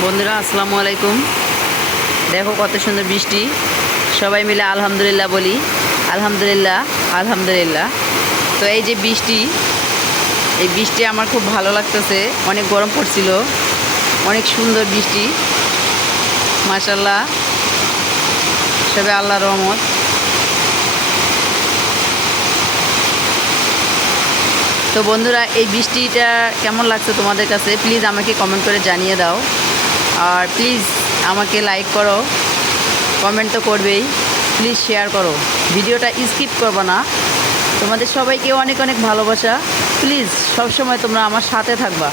বন্ধুরা আসসালামু আলাইকুম। দেখো কত সুন্দর বৃষ্টি, সবাই মিলে আলহামদুলিল্লাহ বলি। আলহামদুলিল্লাহ আলহামদুলিল্লাহ। তো এই যে বৃষ্টি, এই বৃষ্টি আমার খুব ভালো লাগতেছে। অনেক গরম পড়ছিল, অনেক সুন্দর বৃষ্টি, মাশাআল্লাহ, সবাই আল্লাহর রহমত। তো বন্ধুরা, এই বৃষ্টিটা কেমন লাগছে তোমাদের কাছে প্লিজ আমাকে কমেন্ট করে জানিয়ে দাও। আর প্লিজ আমাকে লাইক করো, কমেন্ট তো করবেই, প্লিজ শেয়ার করো, ভিডিওটা স্কিপ করবে না। তোমাদের সবাইকে অনেক অনেক ভালোবাসা। প্লিজ সবসময় তোমরা আমার সাথে থাকবা।